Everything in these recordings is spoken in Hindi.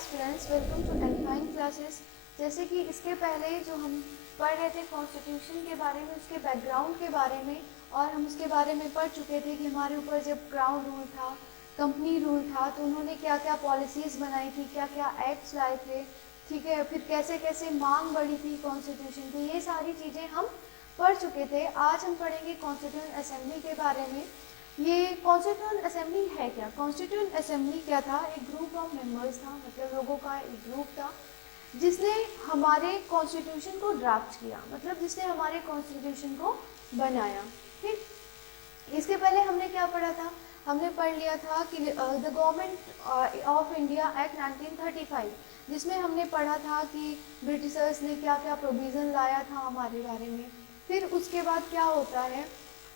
एस्पिरेंट्स, वेलकम टू एडफाइन क्लासेस। जैसे कि इसके पहले जो हम पढ़ रहे थे कॉन्स्टिट्यूशन के बारे में, उसके बैकग्राउंड के बारे में, और हम उसके बारे में पढ़ चुके थे कि हमारे ऊपर जब क्राउन रूल था, कंपनी रूल था, तो उन्होंने क्या क्या पॉलिसीज़ बनाई थी, क्या क्या एक्ट्स लाए थे, ठीक है, फिर कैसे कैसे मांग बढ़ी थी कॉन्स्टिट्यूशन की, ये सारी चीज़ें हम पढ़ चुके थे। आज हम पढ़ेंगे कॉन्स्टिट्यूंट असेंबली के बारे में। ये कॉन्स्टिट्यूंट असेंबली है क्या? कॉन्स्टिट्यूंट असेंबली क्या था? एक ग्रुप ऑफ मेंबर्स था, मतलब लोगों का एक ग्रुप था जिसने हमारे कॉन्स्टिट्यूशन को ड्राफ्ट किया, मतलब जिसने हमारे कॉन्स्टिट्यूशन को बनाया। ठीक, इसके पहले हमने क्या पढ़ा था? हमने पढ़ लिया था कि the government of India act 1935, जिसमें हमने पढ़ा था कि ब्रिटिशर्स ने क्या क्या प्रोविज़न लाया था हमारे बारे में। फिर उसके बाद क्या होता है,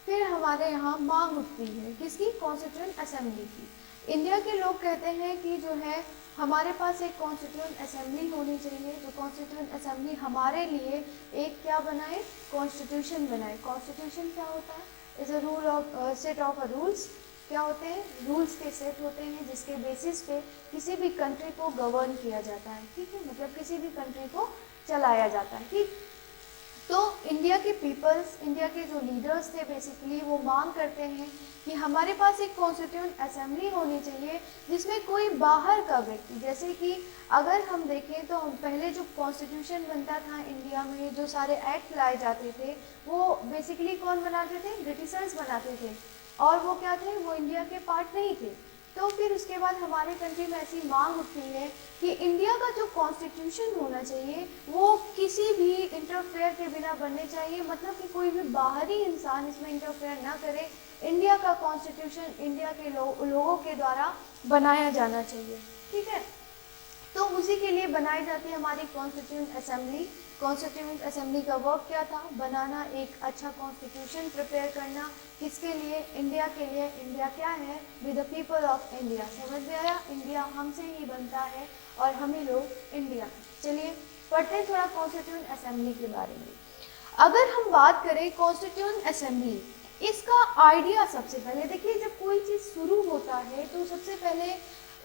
फिर हमारे यहाँ मांग उठती है किसकी? कॉन्स्टिट्यूंट असेंबली की। इंडिया के लोग कहते हैं कि जो है हमारे पास एक कॉन्स्टिट्यूंट असेंबली होनी चाहिए, जो कॉन्स्टिट्यूंट असेंबली हमारे लिए एक क्या बनाए? कॉन्स्टिट्यूशन बनाए। कॉन्स्टिट्यूशन क्या होता है? Is a rule of set of a rules. क्या होते हैं? रूल्स के सेट होते हैं जिसके बेसिस पे किसी भी कंट्री को गवर्न किया जाता है। ठीक है, मतलब किसी भी कंट्री को चलाया जाता है। ठीक, तो इंडिया के पीपल्स, इंडिया के जो लीडर्स थे, बेसिकली वो मांग करते हैं कि हमारे पास एक कॉन्स्टिट्यूंट असेंबली होनी चाहिए जिसमें कोई बाहर का व्यक्ति, जैसे कि अगर हम देखें तो हम पहले जो कॉन्स्टिट्यूशन बनता था इंडिया में, जो सारे एक्ट लाए जाते थे, वो बेसिकली कौन बनाते थे? ब्रिटिशर्स बनाते थे। और वो क्या थे? वो इंडिया के पार्ट नहीं थे। तो फिर उसके बाद हमारे कंट्री में ऐसी मांग उठती है कि इंडिया का जो कॉन्स्टिट्यूशन होना चाहिए वो किसी भी इंटरफेयर के बिना बनने चाहिए, मतलब कि कोई भी बाहरी इंसान इसमें इंटरफेयर ना करे। इंडिया का कॉन्स्टिट्यूशन इंडिया के लोगों के द्वारा बनाया जाना चाहिए। ठीक है, तो उसी के लिए बनाई जाती है हमारी कॉन्स्टिट्यूंट असेंबली। कॉन्स्टिट्यूंट असेंबली का वर्क क्या था? बनाना एक अच्छा कॉन्स्टिट्यूशन, प्रिपेयर करना। किसके लिए? इंडिया के लिए। इंडिया क्या है? With the people of India. समझ में आया? इंडिया हमसे ही बनता है और हम ही लोग इंडिया। चलिए पढ़ते हैं थोड़ा कॉन्स्टिट्यूंट असेंबली के बारे में। अगर हम बात करें कॉन्स्टिट्यूंट असेंबली, इसका आइडिया सबसे पहले देखिए, जब कोई चीज़ शुरू होता है तो सबसे पहले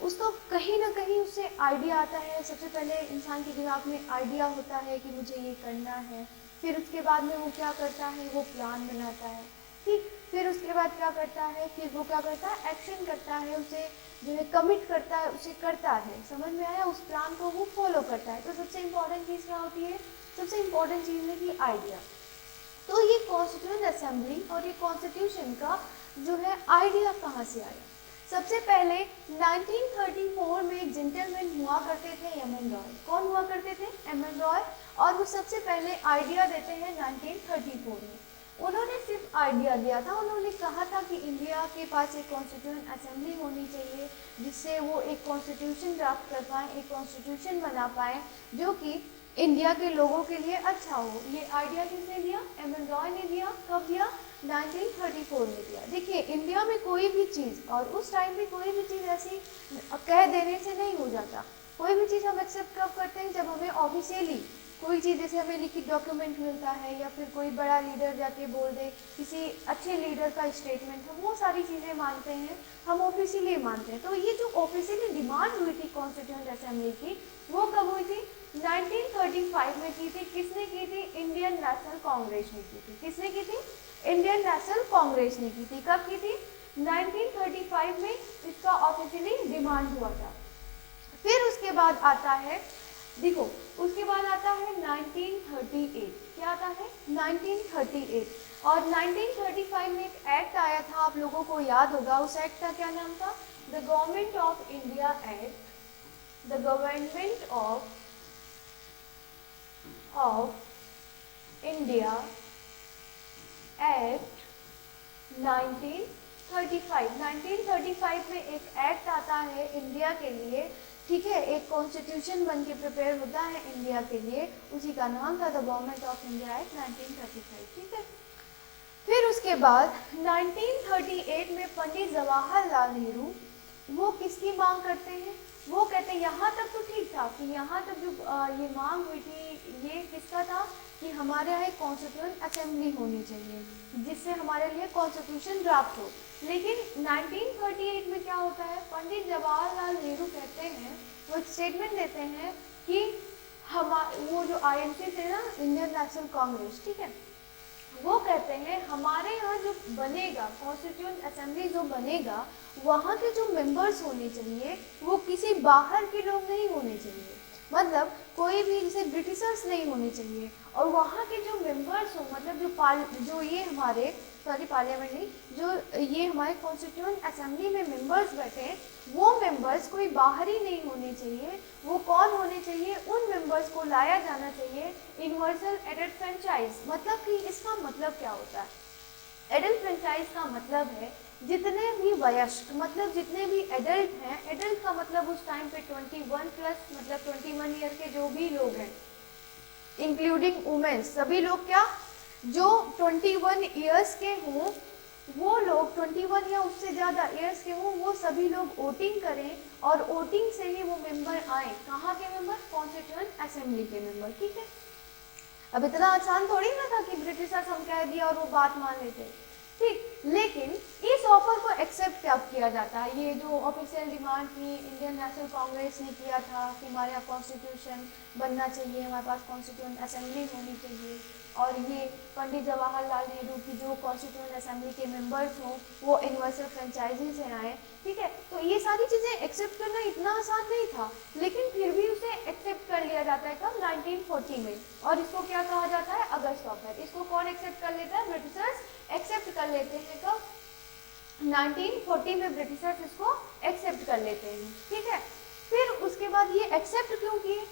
उसको कहीं ना कहीं उससे आइडिया आता है। सबसे पहले इंसान के दिमाग में आइडिया होता है कि मुझे ये करना है। फिर उसके बाद में वो क्या करता है? वो प्लान बनाता है। ठीक, फिर उसके बाद क्या करता है? फिर वो क्या करता है? एक्शन करता है, उसे जो है कमिट करता है, उसे करता है। समझ में आया? उस प्लान को वो फॉलो करता है। तो सबसे इम्पोर्टेंट चीज़ क्या होती है? सबसे इम्पोर्टेंट चीज़ है कि आइडिया। तो ये कॉन्स्टिट्यूंट असेंबली और ये कॉन्स्टिट्यूशन का जो है आइडिया कहाँ से आया? सबसे पहले 1934 में एक जेंटलमैन हुआ करते थे, एम एन रॉय। कौन हुआ करते थे? एम एन रॉय। और वो सबसे पहले आइडिया देते हैं 1934 में। उन्होंने सिर्फ आइडिया दिया था, उन्होंने कहा था कि इंडिया के पास एक कॉन्स्टिट्यूंट असेंबली होनी चाहिए जिससे वो एक कॉन्स्टिट्यूशन ड्राफ्ट कर पाएँ, एक कॉन्स्टिट्यूशन बना पाएँ जो कि इंडिया के लोगों के लिए अच्छा हो। ये आइडिया किसने दिया? एम एन रॉय ने दिया। कब दिया? 1934 में दिया। देखिए, इंडिया में कोई भी चीज़, और उस टाइम पे कोई भी चीज़ ऐसी कह देने से नहीं हो जाता। कोई भी चीज़ हम एक्सेप्ट कब करते हैं? जब हमें ऑफिशियली कोई चीज़, जैसे हमें लिखित डॉक्यूमेंट मिलता है या फिर कोई बड़ा लीडर जाके बोल दे, किसी अच्छे लीडर का स्टेटमेंट, हम वो सारी चीज़ें मानते हैं, हम ऑफिशियली मानते हैं। तो ये जो ऑफिशियली डिमांड हुई थी कॉन्स्टिट्यूंट असेंबली की, वो कब हुई थी? 1935 में की थी। किसने की थी? इंडियन नेशनल कांग्रेस ने की थी। किसने की थी? इंडियन नेशनल कांग्रेस ने की थी। कब की थी? 1935 में इसका ऑफिशियली डिमांड हुआ था। फिर उसके बाद आता है, देखो, उसके बाद आता है 1938। क्या आता है? 1938। और 1935 में एक एक्ट आया था, आप लोगों को याद होगा। उस एक्ट का क्या नाम था? The government of India act. The government of India act 1935। 1935 में एक एक्ट आता है इंडिया के लिए। ठीक है, एक कॉन्स्टिट्यूशन बन के प्रिपेयर होता है इंडिया के लिए, उसी का नाम था the government of India act 1935। ठीक है, फिर उसके बाद 1938 में पंडित जवाहरलाल नेहरू, वो किसकी मांग करते हैं? वो कहते हैं, यहाँ तक तो ठीक था कि यहाँ तक जो ये मांग हुई थी, ये किसका था कि हमारे यहाँ एक कॉन्स्टिट्यूंट असेंबली होनी चाहिए जिससे हमारे लिए कॉन्स्टिट्यूशन ड्राफ्ट हो। लेकिन 1938 में क्या होता है? पंडित जवाहरलाल नेहरू कहते हैं वो एक स्टेटमेंट देते हैं कि वो जो आईएनसी थे ना, इंडियन नेशनल कांग्रेस, ठीक है, वो कहते हैं हमारे यहाँ जो बनेगा कॉन्स्टिट्यूएंट असेंबली जो बनेगा, वहाँ के जो मेंबर्स होने चाहिए वो किसी बाहर के लोग नहीं होने चाहिए, मतलब कोई भी जैसे ब्रिटिशर्स नहीं होने चाहिए, और वहाँ के जो मेंबर्स हो, मतलब जो ये हमारे पार्लियामेंट नहीं, जो ये हमारे कॉन्स्टिट्यूएंट असेंबली में मेंबर्स बैठे, वो मेंबर्स कोई बाहरी नहीं होने चाहिए। वो कौन होने चाहिए? उन मेंबर्स को लाया जाना चाहिए यूनिवर्सल एडल्ट फ्रेंचाइज। मतलब कि इसका मतलब क्या होता है? एडल्ट फ्रेंचाइज का मतलब है जितने भी वयस्क, मतलब जितने भी एडल्ट हैं, एडल्ट का मतलब उस टाइम पे 21 प्लस, मतलब 21 ईयर के जो भी लोग हैं, इंक्लूडिंग वुमेन्स, सभी लोग क्या जो 21 ईयर्स के हों, वो लोग 21 या उससे ज़्यादा ईयर्स के हों, वो सभी लोग वोटिंग करें, और वोटिंग से ही वो मेंबर आए। कहाँ के मेंबर? कॉन्स्टिट्यूएंट असेंबली के मेंबर, ठीक है। अब इतना आसान थोड़ी ना था कि ब्रिटिशर्स हम कह दिया और वो बात मान लेते, ठीक। लेकिन इस ऑफर को एक्सेप्ट कब किया जाता है? ये जो ऑफिशियल डिमांड थी इंडियन नेशनल कांग्रेस ने किया था कि हमारे यहाँ कॉन्स्टिट्यूशन बनना चाहिए, हमारे पास कॉन्स्टिट्यूएंट असेंबली होनी चाहिए, और ये पंडित जवाहरलाल नेहरू की जो कॉन्स्टिट्यूएंट असेंबली के मेंबर्स हों वो यूनिवर्सल फ्रेंचाइजी से आए, ठीक है। तो ये सारी चीज़ें एक्सेप्ट करना इतना आसान नहीं था, लेकिन फिर भी उसे एक्सेप्ट कर लिया जाता है कब? 1940 में। और इसको क्या कहा जाता है? अगस्त ऑफर। इसको कौन एक्सेप्ट कर लेता है? ब्रिटिशर्स एक्सेप्ट कर लेते हैं। कब? 1940 में ब्रिटिशर्स इसको एक्सेप्ट कर लेते हैं, ठीक है। फिर उसके बाद ये एक्सेप्ट क्यों किए?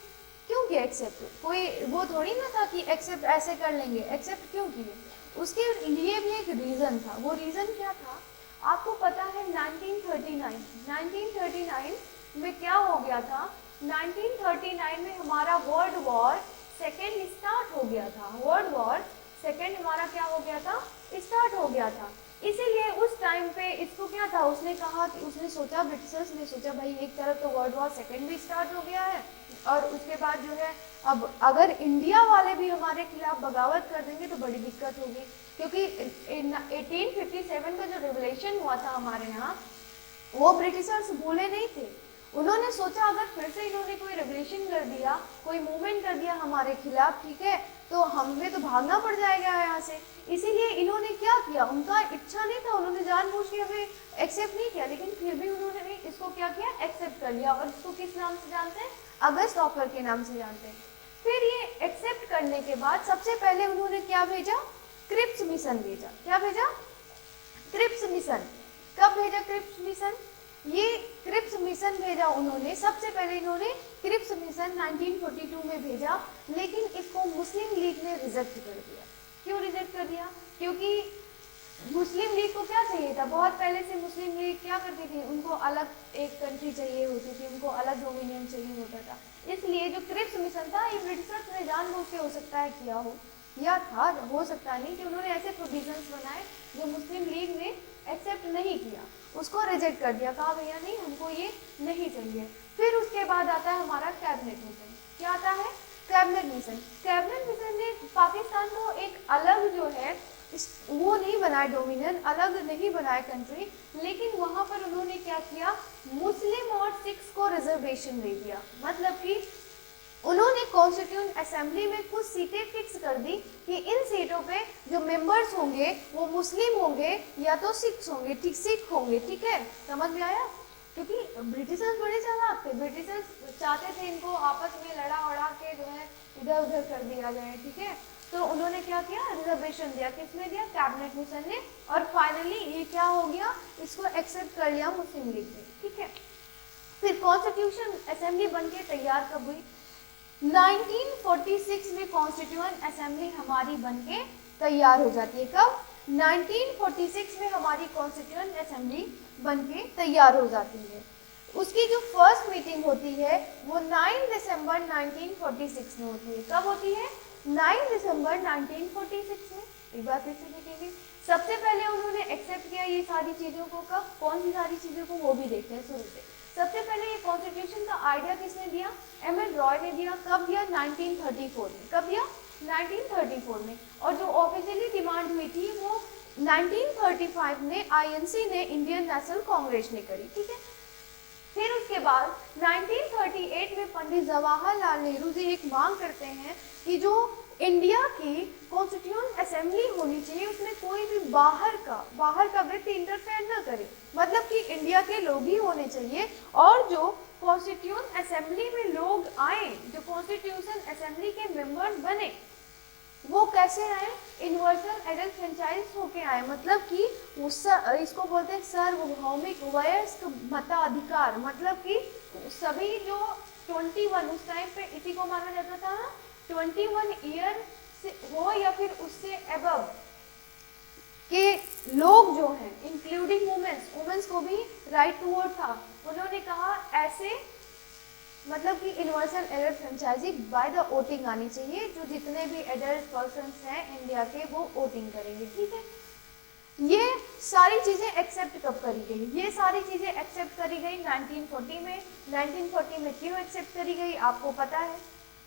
क्यों किया एक्सेप्ट? कोई वो थोड़ी ना था कि एक्सेप्ट ऐसे कर लेंगे। एक्सेप्ट क्यों किए? उसके लिए भी एक रीज़न था। वो रीज़न क्या था? आपको पता है 1939 में क्या हो गया था? 1939 में हमारा वर्ल्ड वॉर सेकेंड स्टार्ट हो गया था। वर्ल्ड वॉर सेकेंड हमारा क्या हो गया था? स्टार्ट हो गया था। इसीलिए उस टाइम पे इसको क्या था, उसने कहा कि उसने सोचा, ब्रिटिशर्स ने सोचा भाई एक तरफ तो वर्ल्ड वॉर सेकेंड भी स्टार्ट हो गया है, और उसके बाद जो है अब अगर इंडिया वाले भी हमारे खिलाफ बगावत कर देंगे तो बड़ी दिक्कत होगी, क्योंकि 1857 का जो रिवोल्यूशन हुआ था हमारे यहाँ, वो ब्रिटिशर्स भूले नहीं थे। उन्होंने सोचा अगर फिर से इन्होंने कोई रेवोल्यूशन कर दिया, कोई मूवमेंट कर दिया हमारे खिलाफ, ठीक है, तो हमें तो भागना पड़ जाएगा यहाँ से। इसीलिए इन्होंने क्या किया, उनका इच्छा नहीं था, उन्होंने जानबूझ के हमें एक्सेप्ट नहीं किया, लेकिन फिर भी उन्होंने इसको क्या किया? एक्सेप्ट कर लिया। और इसको किस नाम से जानते हैं? अगस्त ऑफर के नाम से जानते हैं। फिर ये एक्सेप्ट करने के बाद सबसे पहले उन्होंने क्या भेजा? क्रिप्स मिशन भेजा। क्या भेजा? Cripps mission. कब भेजा क्रिप्स मिशन? ये क्रिप्स मिशन भेजा उन्होंने, सबसे पहले इन्होंने क्रिप्स मिशन 1942 में भेजा, लेकिन इसको मुस्लिम लीग ने रिजेक्ट कर दिया। क्यों रिजेक्ट कर दिया? क्योंकि मुस्लिम लीग को क्या चाहिए था? बहुत पहले से मुस्लिम लीग क्या करती थी? उनको अलग एक कंट्री चाहिए होती थी, उनको अलग डोमिनियन चाहिए होता था। इसलिए जो क्रिप्स मिशन था ये ब्रिटिशर्स ने जानबूझ के हो सकता है किया हो, या था, हो सकता नहीं, कि उन्होंने ऐसे प्रोविजंस बनाए जो मुस्लिम लीग ने एक्सेप्ट नहीं किया, उसको रिजेक्ट कर दिया, कहा भैया नहीं हमको ये नहीं चाहिए। फिर उसके बाद आता है हमारा कैबिनेट मिशन। क्या आता है? Cabinet mission. कैबिनेट मिशन ने पाकिस्तान को एक अलग जो है वो नहीं बनाया, डोमिनियन अलग नहीं बनाया कंट्री, लेकिन वहां पर उन्होंने क्या किया? मुस्लिम और सिख्स को रिजर्वेशन दे दिया। मतलब कि उन्होंने कॉन्स्टिट्यूएंट असेंबली में कुछ सीटें फिक्स कर दी कि इन सीटों पे जो मेंबर्स होंगे वो मुस्लिम होंगे या तो सिख्स होंगे, ठीक, सिख होंगे, ठीक है, समझ में आया? क्योंकि ब्रिटिशर्स बड़े चालाक थे, ब्रिटिशर्स चाहते थे इनको आपस में लड़ा उड़ा के जो है इधर उधर कर दिया जाए, ठीक है। तो उन्होंने क्या किया? रिजर्वेशन दिया। किसने दिया? कैबिनेट मिशन ने। और फाइनली ये क्या हो गया? इसको एक्सेप्ट कर लिया मुस्लिम लीग ने, ठीक है। फिर कॉन्स्टिट्यूशन असेंबली बनके तैयार कब हुई? 1946 में कॉन्स्टिट्यूएंट असेंबली हमारी बनके तैयार हो जाती है। कब? 1946 में हमारी कॉन्स्टिट्यूएंट असेंबली बनके तैयार हो जाती है। उसकी जो फर्स्ट मीटिंग होती है वो 9 दिसंबर 1946 में होती है। कब होती है? 9 दिसंबर 1946 में। एक बार फिर से देखेंगे। सबसे पहले उन्होंने एक्सेप्ट किया ये सारी चीज़ों को। कब? कौन सी सारी चीज़ों को, वो भी देखते हैं शुरू से। सबसे पहले ये कॉन्स्टिट्यूशन का आइडिया किसने दिया? एम.एन. रॉय ने दिया। कब दिया? 1934 में। कब दिया? 1934 में। और जो ऑफिशियली डिमांड हुई थी वो 1935 में आईएनसी ने, इंडियन नेशनल कांग्रेस ने करी, ठीक है। फिर उसके बाद 1938 में पंडित जवाहरलाल नेहरू जी एक मांग करते हैं कि जो इंडिया की कॉन्स्टिट्यूएंट असेंबली होनी चाहिए उसमें कोई भी बाहर का व्यक्ति इंटरफेयर ना करे, मतलब कि इंडिया के लोग ही होने चाहिए। और जो कॉन्स्टिट्यूएंट असेंबली में लोग आए, जो कॉन्स्टिट्यूशन असेंबली के मेंबर्स बने, वो कैसे आए, यूनिवर्सल एडल्ट फ्रेंचाइज होके आए, मतलब कि इसको बोलते हैं सार्वभौमिक वयस्क मताधिकार, मतलब कि सभी जो 21 उस टाइम पे इसी को माना जाता था 21 ईयर से हो या फिर उससे अबव के लोग जो हैं, इंक्लूडिंग वुमेन्स को भी राइट टू वोट था। उन्होंने कहा ऐसे मतलब कि universal adult franchise by the voting आनी चाहिए, जो जितने भी एडल्ट पर्सन्स हैं इंडिया के वो वोटिंग करेंगे, ठीक है। ये सारी चीजें एक्सेप्ट कब करी गई, ये सारी चीजें एक्सेप्ट करी गई 1940 में। 1940 में क्यों एक्सेप्ट करी गई आपको पता है,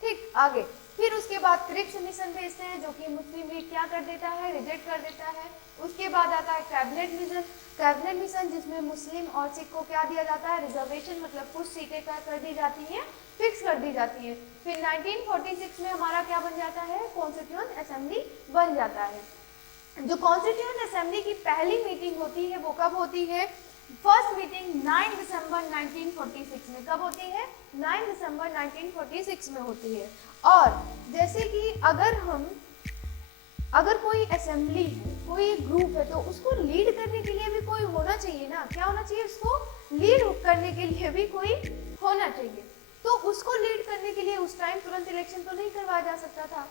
ठीक। आगे फिर उसके बाद क्रिप्स मिशन भेजते हैं, जो कि मुस्लिम लीग क्या कर देता है, रिजेक्ट कर देता है। उसके बाद आता है कैबिनेट मिशन जिसमें मुस्लिम और सिख को क्या दिया जाता है, रिजर्वेशन, मतलब कुछ सीटें कर दी जाती हैं, फिक्स कर दी जाती है। फिर 1946 में हमारा क्या बन जाता है, कॉन्स्टिट्यूएंट असेंबली बन जाता है। जो कॉन्स्टिट्यूएंट असेंबली की पहली मीटिंग होती है वो कब होती है, फर्स्ट मीटिंग 9 दिसंबर 1946 में। कब होती है, 9 दिसंबर 1946 में होती है। और जैसे कि अगर कोई असेंबली है, कोई ग्रुप है, तो उसको लीड करने के लिए भी कोई होना चाहिए ना, क्या होना चाहिए, उसको लीड करने के लिए भी कोई होना चाहिए। तो उसको लीड करने के लिए उस टाइम तुरंत इलेक्शन तो नहीं करवाया जा सकता था,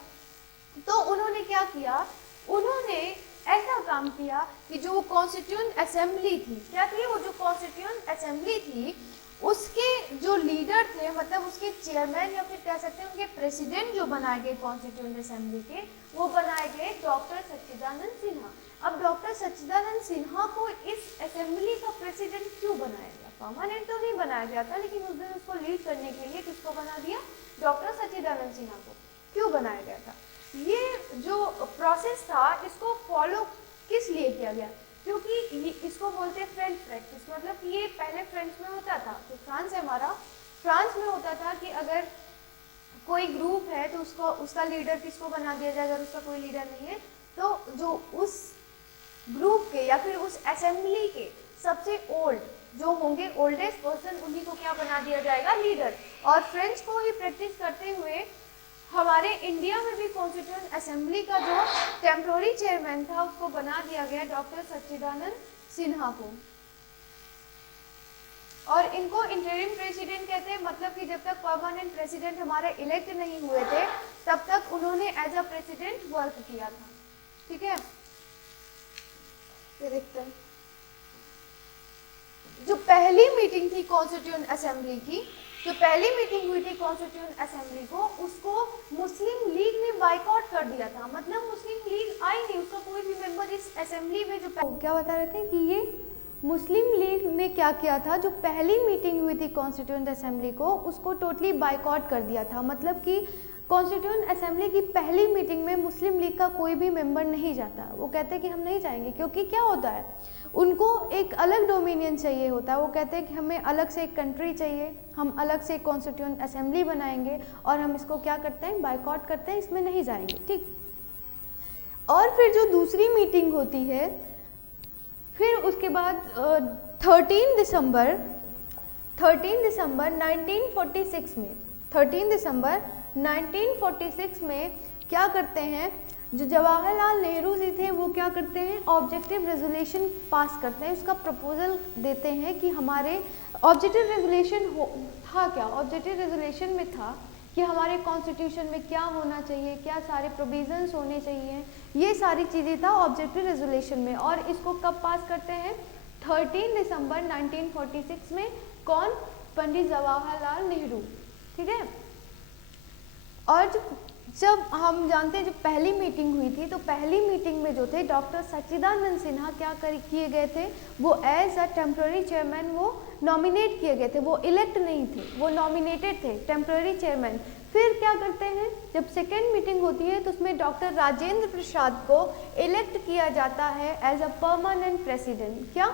तो उन्होंने क्या किया, उन्होंने ऐसा काम किया कि जो कॉन्स्टिट्यूएंट असेंबली थी, क्या थी वो, जो कॉन्स्टिट्यूएंट असेंबली थी उसके जो लीडर थे, मतलब उसके चेयरमैन या फिर कह सकते हैं उनके प्रेसिडेंट जो बनाए गए कॉन्स्टिट्यूएंट असेंबली के, वो बनाए गए डॉक्टर सच्चिदानंद सिन्हा। अब डॉक्टर सच्चिदानंद सिन्हा को इस असेंबली का प्रेसिडेंट क्यों बनाया गया, परमानेंट तो नहीं बनाया गया था, लेकिन उस दिन उसको लीड करने के लिए किसको बना दिया, डॉक्टर सच्चिदानंद सिन्हा को क्यों बनाया गया था। ये जो प्रोसेस था इसको फॉलो किस लिए किया गया, क्योंकि इसको बोलते हैं फ्रेंच प्रैक्टिस, मतलब कि ये पहले फ्रेंच में होता था, तो फ्रांस है हमारा, फ्रांस में होता था कि अगर कोई ग्रुप है तो उसका लीडर किसको बना दिया जाए, अगर उसका कोई लीडर नहीं है तो जो उस ग्रुप के या फिर उस असेंबली के सबसे ओल्ड जो होंगे, ओल्डेस्ट पर्सन, उन्हीं को क्या बना दिया जाएगा, लीडर। और फ्रेंच को ही प्रैक्टिस करते हुए हमारे इंडिया में भी कॉन्स्टिट्यूएंट असेंबली का जो टेम्पोररी चेयरमैन था उसको बना दिया गया डॉक्टर सच्चिदानंद सिन्हा को। और इनको इंटरिम प्रेसिडेंट कहते हैं, मतलब कि जब तक परमानेंट प्रेसिडेंट हमारे इलेक्ट नहीं हुए थे तब तक उन्होंने एज अ प्रेसिडेंट वर्क किया था, ठीक है। ये देखते हैं जो पहली मीटिंग थी कॉन्स्टिट्यूएंट असेंबली की, जो पहली मीटिंग हुई थी कॉन्स्टिट्यूएंट असेंबली को, उसको मुस्लिम लीग ने बाइकआउट कर दिया था, मतलब मुस्लिम लीग आई नहीं, उसका कोई भी मेंबर इस असेंबली में, जो क्या बता रहे थे कि ये मुस्लिम लीग ने क्या किया था, जो पहली मीटिंग हुई थी कॉन्स्टिट्यूएंट असेंबली को उसको टोटली बाइकआउट कर दिया था, मतलब कि कॉन्स्टिट्यूएंट असेंबली की पहली मीटिंग में मुस्लिम लीग का कोई भी मेंबर नहीं जाता, वो कहते हैं कि हम नहीं जाएंगे, क्योंकि क्या होता है उनको एक अलग डोमिनियन चाहिए होता है, वो कहते हैं कि हमें अलग से एक कंट्री चाहिए, हम अलग से एक कॉन्स्टिट्यूएंट असेंबली बनाएंगे और हम इसको क्या करते हैं, बाइकआउट करते हैं, इसमें नहीं जाएंगे, ठीक। और फिर जो दूसरी मीटिंग होती है, फिर उसके बाद 13 दिसंबर 1946 में 13 दिसंबर 1946 में क्या करते हैं, जो जवाहरलाल नेहरू जी थे वो क्या करते हैं, ऑब्जेक्टिव रेजोल्यूशन पास करते हैं, उसका प्रपोजल देते हैं कि हमारे ऑब्जेक्टिव रेजोल्यूशन था क्या, ऑब्जेक्टिव रेजोल्यूशन में था कि हमारे कॉन्स्टिट्यूशन में क्या होना चाहिए, क्या सारे प्रोविजंस होने चाहिए, ये सारी चीज़ें था ऑब्जेक्टिव रेजोल्यूशन में। और इसको कब पास करते हैं, 13 दिसंबर 1946 में, कौन, पंडित जवाहरलाल नेहरू, ठीक है। और जब हम जानते हैं जब पहली मीटिंग हुई थी, तो पहली मीटिंग में जो थे डॉक्टर सच्चिदानंद सिन्हा क्या किए गए थे, वो एज अ टेम्पररी चेयरमैन वो नॉमिनेट किए गए थे, वो इलेक्ट नहीं थे, वो नॉमिनेटेड थे, टेम्पररी चेयरमैन। फिर क्या करते हैं, जब सेकेंड मीटिंग होती है तो उसमें डॉक्टर राजेंद्र प्रसाद को इलेक्ट किया जाता है एज अ परमानेंट प्रेसिडेंट, क्या,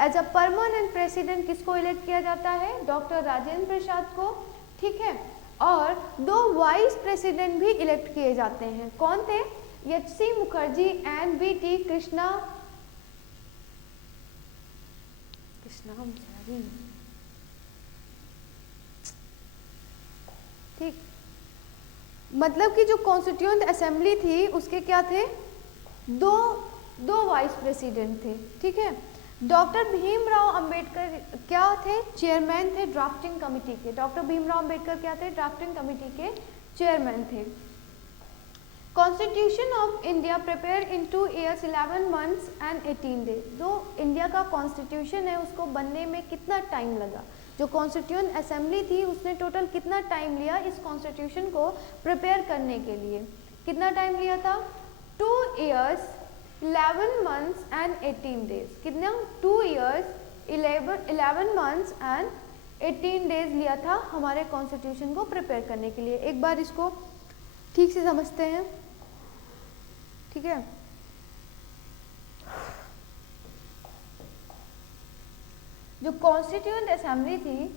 एज अ परमानेंट प्रेसिडेंट किसको इलेक्ट किया जाता है? डॉक्टर राजेंद्र प्रसाद को, ठीक है। और 2 वाइस प्रेसिडेंट भी इलेक्ट किए जाते हैं। कौन थे? H C. Mukherjee and B T. Krishnachari, ठीक। मतलब कि जो कॉन्स्टिट्यूएंट असेंबली थी उसके क्या थे? दो वाइस प्रेसिडेंट थे, ठीक है। डॉक्टर भीमराव अंबेडकर क्या थे? चेयरमैन थे ड्राफ्टिंग कमेटी के। डॉक्टर भीमराव अंबेडकर क्या थे? ड्राफ्टिंग कमेटी के चेयरमैन थे। Constitution of India prepare in 2 years 11 months and 18 days। जो इंडिया का कॉन्स्टिट्यूशन है उसको बनने में कितना टाइम लगा? जो कॉन्स्टिट्यूएंट असेंबली थी उसने टोटल कितना टाइम लिया इस कॉन्स्टिट्यूशन को प्रिपेयर करने के लिए? कितना टाइम लिया था? 2 years 11 months and 18 days। कितना? 2 years 11 months and 18 days लिया था हमारे कॉन्स्टिट्यूशन को प्रिपेयर करने के लिए। एक बार इसको ठीक से समझते हैं, ठीक है। जो कॉन्स्टिट्यूएंट असेंबली थी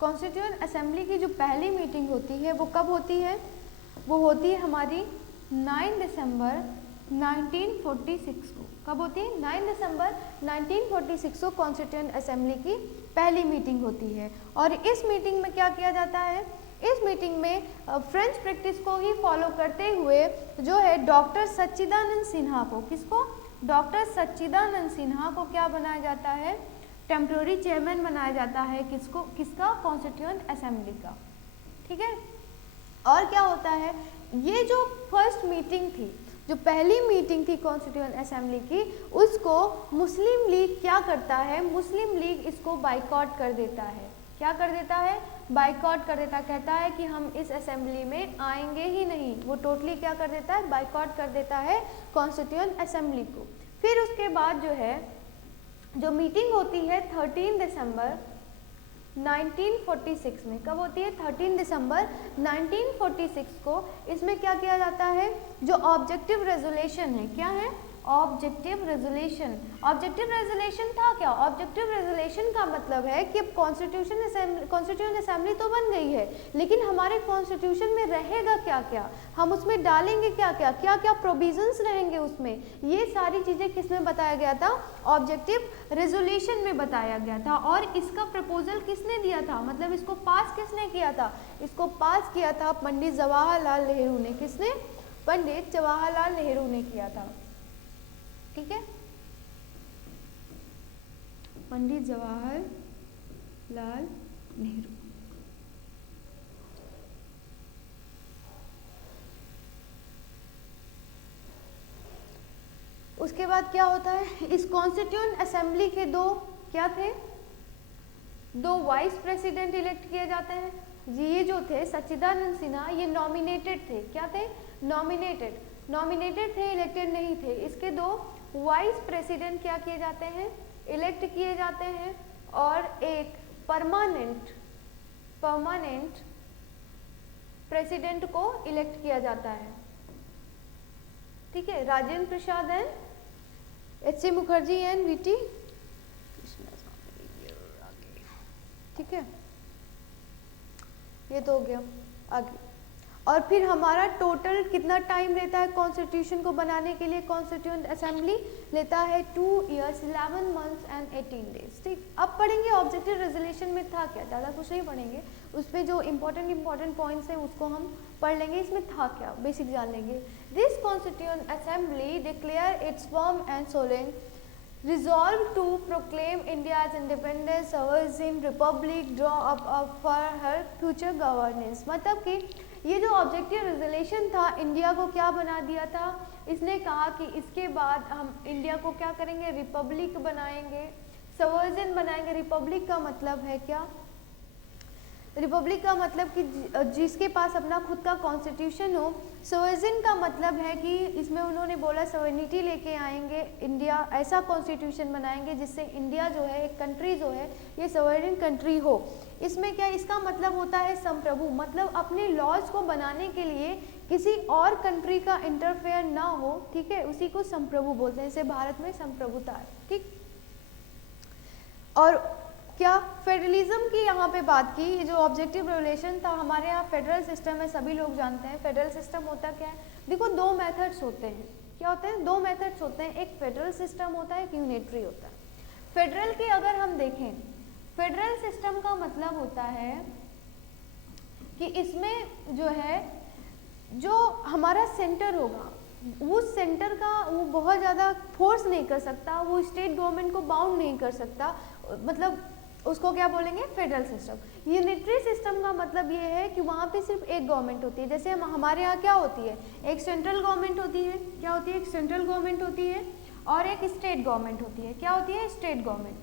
कॉन्स्टिट्यूएंट असेंबली की जो पहली मीटिंग होती है वो कब होती है? वो होती है हमारी 9 दिसंबर 1946 को। कब होती है? 9 दिसंबर 1946 को कॉन्स्टिट्यूएंट असेंबली की पहली मीटिंग होती है। और इस मीटिंग में क्या किया जाता है? इस मीटिंग में फ्रेंच प्रैक्टिस को ही फॉलो करते हुए जो है डॉक्टर सच्चिदानंद सिन्हा को, किसको? डॉक्टर सच्चिदानंद सिन्हा को क्या बनाया जाता है? टेम्पररी चेयरमैन बनाया जाता है। किसको? किसका? कॉन्स्टिट्यूएंट असेंबली का, ठीक है। और क्या होता है? ये जो फर्स्ट मीटिंग थी, जो पहली मीटिंग थी कॉन्स्टिट्यूएंट असेंबली की, उसको मुस्लिम लीग क्या करता है? मुस्लिम लीग इसको बाइकआउट कर देता है। क्या कर देता है? बाइकआउट कर देता है। कहता है कि हम इस असेंबली में आएंगे ही नहीं। वो टोटली क्या कर देता है? बाइकआउट कर देता है कॉन्स्टिट्यूएंट असेंबली को। फिर उसके बाद जो है जो मीटिंग होती है 13 दिसंबर 1946 में। कब होती है? 13 दिसंबर 1946 को। इसमें क्या किया जाता है? जो ऑब्जेक्टिव रेजोल्यूशन है, क्या है? Objective resolution. ऑब्जेक्टिव रेजोल्यूशन था क्या? ऑब्जेक्टिव रेजोल्यूशन का मतलब है कि अब कॉन्स्टिट्यूएंट असेंबली तो बन गई है, लेकिन हमारे कॉन्स्टिट्यूशन में रहेगा क्या क्या, हम उसमें डालेंगे क्या क्या, क्या क्या प्रोविजंस रहेंगे उसमें, ये सारी चीज़ें किसमें बताया गया था? ऑब्जेक्टिव रेजोल्यूशन में बताया गया था। और इसका प्रपोजल किसने दिया था? मतलब इसको पास किसने किया था? इसको पास किया था पंडित जवाहरलाल नेहरू ने। किसने? पंडित जवाहरलाल नेहरू ने किया था, ठीक है। पंडित जवाहरलाल नेहरू। उसके बाद क्या होता है? इस कॉन्स्टिट्यूएंट असेंबली के दो क्या थे? 2 वाइस प्रेसिडेंट इलेक्ट किए जाते हैं। ये जो थे सच्चिदानंद सिन्हा, ये नॉमिनेटेड थे। क्या थे? नॉमिनेटेड थे, इलेक्टेड नहीं थे। इसके 2 वाइस प्रेसिडेंट क्या किए जाते हैं? इलेक्ट किए जाते हैं। और एक परमानेंट प्रेसिडेंट को इलेक्ट किया जाता है, ठीक है। Rajendra Prasad and H C. Mukherjee and V T. ठीक है, ये तो हो गया। आगे और फिर हमारा टोटल कितना टाइम लेता है कॉन्स्टिट्यूशन को बनाने के लिए? कॉन्स्टिट्यूएंट असेंबली लेता है 2 years 11 months and 18 days, ठीक। अब पढ़ेंगे ऑब्जेक्टिव रेजोल्यूशन में था क्या, ज़्यादा कुछ नहीं पढ़ेंगे। उसमें जो इम्पोर्टेंट पॉइंट्स हैं उसको हम पढ़ लेंगे। इसमें था क्या बेसिक जान लेंगे। This constituent assembly declare it's firm and Solan resolved to proclaim India as independent sovereign republic, draw up for her future governance। मतलब कि ये जो ऑब्जेक्टिव रेजोल्यूशन था इंडिया को क्या बना दिया था? इसने कहा कि इसके बाद हम इंडिया को क्या करेंगे? रिपब्लिक बनाएंगे, सोवरेन बनाएंगे। रिपब्लिक का मतलब है क्या? रिपब्लिक का मतलब कि जिसके पास अपना खुद का कॉन्स्टिट्यूशन हो। सोवरेन का मतलब है कि इसमें उन्होंने बोला सोवरेनिटी लेके आएंगे, इंडिया ऐसा कॉन्स्टिट्यूशन बनाएंगे जिससे इंडिया जो है एक कंट्री जो है ये सोवरेन कंट्री हो। इसमें क्या इसका मतलब होता है? संप्रभु, मतलब अपने लॉज को बनाने के लिए किसी और कंट्री का इंटरफेयर ना हो, ठीक है, उसी को संप्रभु बोलते हैं। जैसे भारत में संप्रभुता है, ठीक। और क्या फेडरलिज्म की यहाँ पे बात की, ये जो ऑब्जेक्टिव रेगुलेशन था, हमारे यहाँ फेडरल सिस्टम है, सभी लोग जानते हैं। फेडरल सिस्टम होता क्या है, देखो दो मेथड्स होते हैं, क्या होते हैं, दो मेथड्स होते हैं, एक फेडरल सिस्टम होता है, एक यूनिटरी होता है। फेडरल की अगर हम देखें, फेडरल सिस्टम का मतलब होता है कि इसमें जो है, जो हमारा सेंटर होगा, उस सेंटर का वो बहुत ज़्यादा फोर्स नहीं कर सकता, वो स्टेट गवर्नमेंट को बाउंड नहीं कर सकता, मतलब उसको क्या बोलेंगे, फेडरल सिस्टम। यूनिटरी सिस्टम का मतलब ये है कि वहाँ पे सिर्फ एक गवर्नमेंट होती है। जैसे हमारे यहाँ क्या होती है, एक सेंट्रल गवर्नमेंट होती है, क्या होती है, एक सेंट्रल गवर्नमेंट होती है, और एक स्टेट गवर्नमेंट होती है, क्या होती है, स्टेट गवर्नमेंट।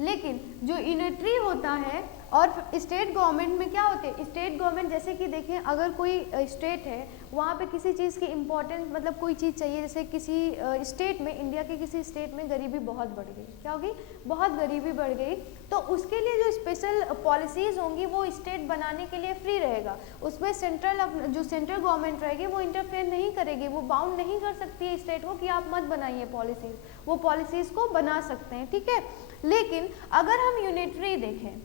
लेकिन जो यूनिटरी होता है और स्टेट गवर्नमेंट में क्या होते हैं, स्टेट गवर्नमेंट जैसे कि देखें, अगर कोई स्टेट है, वहाँ पे किसी चीज़ की इम्पोर्टेंस, मतलब कोई चीज़ चाहिए, जैसे किसी स्टेट में, इंडिया के किसी स्टेट में गरीबी बहुत बढ़ गई, क्या होगी, बहुत गरीबी बढ़ गई, तो उसके लिए जो स्पेशल पॉलिसीज़ होंगी वो स्टेट बनाने के लिए फ्री रहेगा, उसमें सेंट्रल, जो सेंट्रल गवर्नमेंट रहेगी वो इंटरफेयर नहीं करेगी, वो बाउंड नहीं कर सकती है स्टेट को कि आप मत बनाइए पॉलिसीज़, वो पॉलिसीज़ को बना सकते हैं, ठीक है। लेकिन अगर हम यूनिटरी देखें,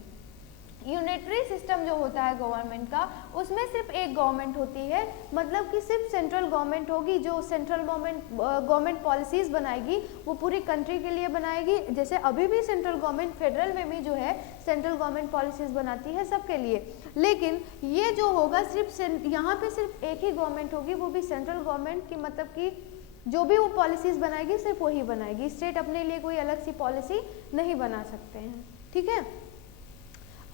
यूनिटरी सिस्टम जो होता है गवर्नमेंट का, उसमें सिर्फ एक गवर्नमेंट होती है, मतलब कि सिर्फ सेंट्रल गवर्नमेंट होगी, जो सेंट्रल गवर्नमेंट पॉलिसीज़ बनाएगी वो पूरी कंट्री के लिए बनाएगी। जैसे अभी भी सेंट्रल गवर्नमेंट, फेडरल में भी जो है सेंट्रल गवर्नमेंट पॉलिसीज़ बनाती है सबके लिए, लेकिन ये जो होगा सिर्फ यहाँ पे सिर्फ एक ही गवर्नमेंट होगी, वो भी सेंट्रल गवर्नमेंट की, मतलब कि जो भी वो पॉलिसीज़ बनाएगी सिर्फ वही बनाएगी, स्टेट अपने लिए कोई अलग सी पॉलिसी नहीं बना सकते हैं, ठीक है।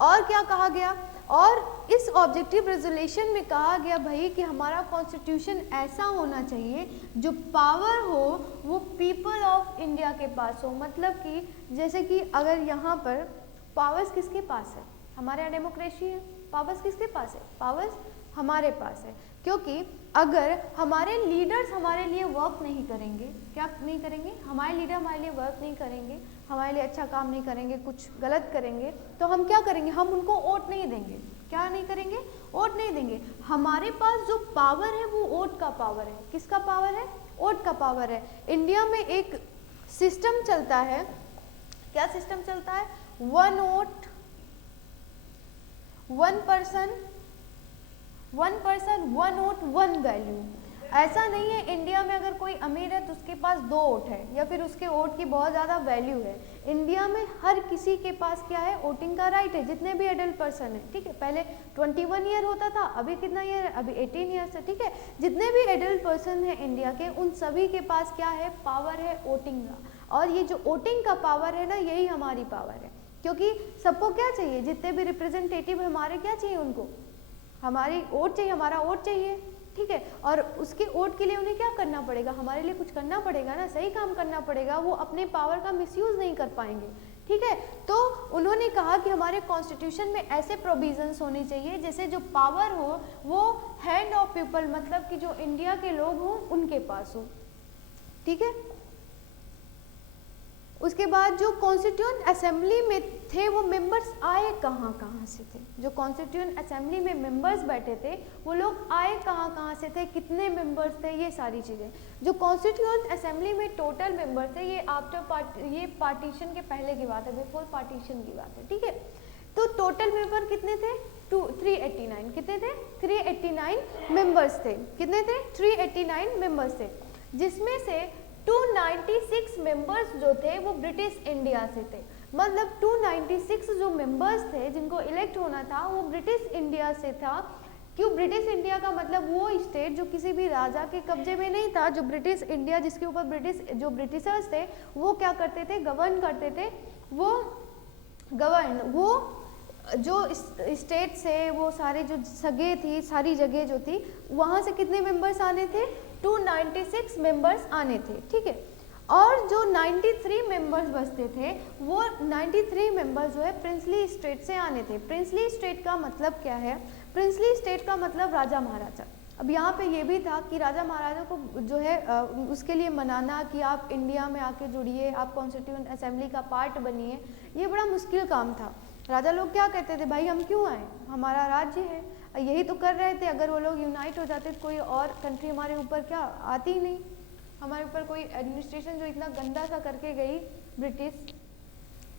और क्या कहा गया, और इस ऑब्जेक्टिव रेजोल्यूशन में कहा गया भाई कि हमारा कॉन्स्टिट्यूशन ऐसा होना चाहिए जो पावर हो वो पीपल ऑफ इंडिया के पास हो, मतलब कि जैसे कि अगर यहाँ पर पावर्स किसके पास है, हमारे यहाँ डेमोक्रेसी है, पावर्स किसके पास है, पावर्स हमारे पास है, क्योंकि अगर हमारे लीडर्स हमारे लिए वर्क नहीं करेंगे, क्या नहीं करेंगे, हमारे लीडर हमारे लिए वर्क नहीं करेंगे, हमारे लिए अच्छा काम नहीं करेंगे, कुछ गलत करेंगे, तो हम क्या करेंगे, हम उनको वोट नहीं देंगे, क्या नहीं करेंगे, वोट नहीं देंगे। हमारे पास जो पावर है वो वोट का पावर है, किसका पावर है, वोट का पावर है। इंडिया में एक सिस्टम चलता है, क्या सिस्टम चलता है, one vote one person one vote one value. ऐसा नहीं है इंडिया में अगर कोई अमीर है तो उसके पास 2 वोट है या फिर उसके वोट की बहुत ज़्यादा वैल्यू है। इंडिया में हर किसी के पास क्या है, वोटिंग का राइट है, जितने भी एडल्ट पर्सन है, ठीक है। पहले 21 ईयर होता था, अभी कितना ईयर है, अभी 18 ईयर्स है, ठीक है। जितने भी एडल्ट पर्सन है इंडिया के, उन सभी के पास क्या है, पावर है वोटिंग का। और ये जो वोटिंग का पावर है ना, यही हमारी पावर है, क्योंकि सबको क्या चाहिए, जितने भी रिप्रेजेंटेटिव हमारे क्या चाहिए, उनको हमारी वोट चाहिए, हमारा वोट चाहिए, ठीक है। और उसके वोट के लिए उन्हें क्या करना पड़ेगा, हमारे लिए कुछ करना पड़ेगा ना, सही काम करना पड़ेगा, वो अपने पावर का मिसयूज नहीं कर पाएंगे, ठीक है। तो उन्होंने कहा कि हमारे कॉन्स्टिट्यूशन में ऐसे प्रोविजंस होने चाहिए जैसे जो पावर हो वो हैंड ऑफ पीपल, मतलब कि जो इंडिया के लोग हों उनके पास हो, ठीक है। उसके बाद जो कॉन्स्टिट्यूएंट असेंबली में थे वो मेंबर्स आए कहाँ से थे, जो कॉन्स्टिट्यूएंट असेंबली में मेंबर्स बैठे थे वो लोग आए कहाँ से थे, कितने मेंबर्स थे, ये सारी चीज़ें। जो कॉन्स्टिट्यूएंट असेंबली में टोटल मेंबर्स थे, ये पार्टीशन के पहले की बात है, बिफोर पार्टीशन की बात है, ठीक है। तो टोटल मेंबर कितने थे, 389, कितने थे, 389 मेंबर्स थे, कितने थे, 389 मेंबर्स थे, जिसमें से 296 मेंबर्स जो थे वो ब्रिटिश इंडिया से थे। मतलब 296 जो मेंबर्स थे जिनको इलेक्ट होना था वो ब्रिटिश इंडिया से था। क्यों ब्रिटिश इंडिया का मतलब, वो स्टेट जो किसी भी राजा के कब्जे में नहीं था, जो ब्रिटिश इंडिया जिसके ऊपर जो ब्रिटिशर्स थे वो क्या करते थे, गवर्न करते थे, वो जो स्टेट से वो सारे जो जगह थी, सारी जगह जो थी वहाँ से कितने मेंबर्स आने थे, 296 मेंबर्स आने थे, ठीक है। और जो 93 मेंबर्स बचते थे वो 93 मेंबर्स जो है प्रिंसली स्टेट से आने थे। प्रिंसली स्टेट का मतलब क्या है, प्रिंसली स्टेट का मतलब राजा महाराजा। अब यहाँ पे ये भी था कि राजा महाराजा को जो है उसके लिए मनाना कि आप इंडिया में आके जुड़िए, आप कॉन्स्टिट्यूएंट असेंबली का पार्ट बनिए, ये बड़ा मुश्किल काम था। राजा लोग क्या कहते थे, भाई हम क्यों आए, हमारा राज्य है, यही तो कर रहे थे। अगर वो लोग यूनाइट हो जाते तो कोई और कंट्री हमारे ऊपर क्या आती ही नहीं, हमारे ऊपर कोई एडमिनिस्ट्रेशन जो इतना गंदा सा करके गई ब्रिटिश,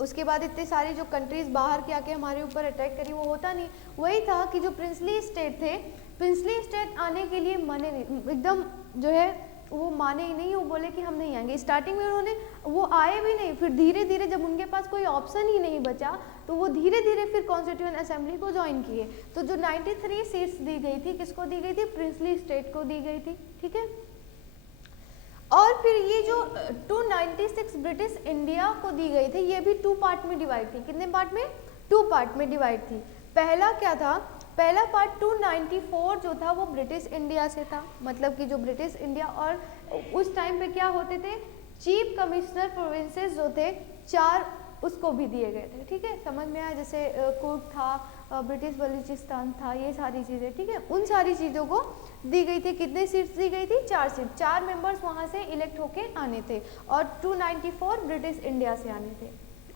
उसके बाद इतने सारी जो कंट्रीज बाहर के आके हमारे ऊपर अटैक करी, वो होता नहीं। वही था कि जो प्रिंसली स्टेट थे, प्रिंसली स्टेट आने के लिए माने नहीं, एकदम जो है वो माने ही नहीं, वो बोले कि हम नहीं आएंगे। स्टार्टिंग में उन्होंने वो आए भी नहीं, फिर धीरे धीरे जब उनके पास कोई ऑप्शन ही नहीं बचा तो वो धीरे धीरे फिर कॉन्स्टिट्यूएंट असेंबली को ज्वाइन किए। तो जो 93 सीट्स दी गई थी, किसको दी गई थी? प्रिंसली स्टेट को दी गई थी, ठीक है। और फिर ये जो 296 ब्रिटिश इंडिया को दी गई थी, ये भी 2 पार्ट में डिवाइड थी। कितने पार्ट में? 2 पार्ट में डिवाइड थी। पहला क्या था? पहला पार्ट 294 जो था वो ब्रिटिश इंडिया से था, मतलब कि जो ब्रिटिश इंडिया, और उस टाइम पे क्या होते थे, चीफ कमिश्नर प्रोविंसेस जो थे 4, उसको भी दिए गए थे, ठीक है। समझ में आया? जैसे कुर्ग था, ब्रिटिश बलूचिस्तान था, ये सारी चीज़ें, ठीक है, उन सारी चीज़ों को दी गई थी। कितने सीट्स दी गई थी? 4 सीट, 4 मेंबर्स वहाँ से इलेक्ट होके आने थे, और 294 ब्रिटिश इंडिया से आने थे।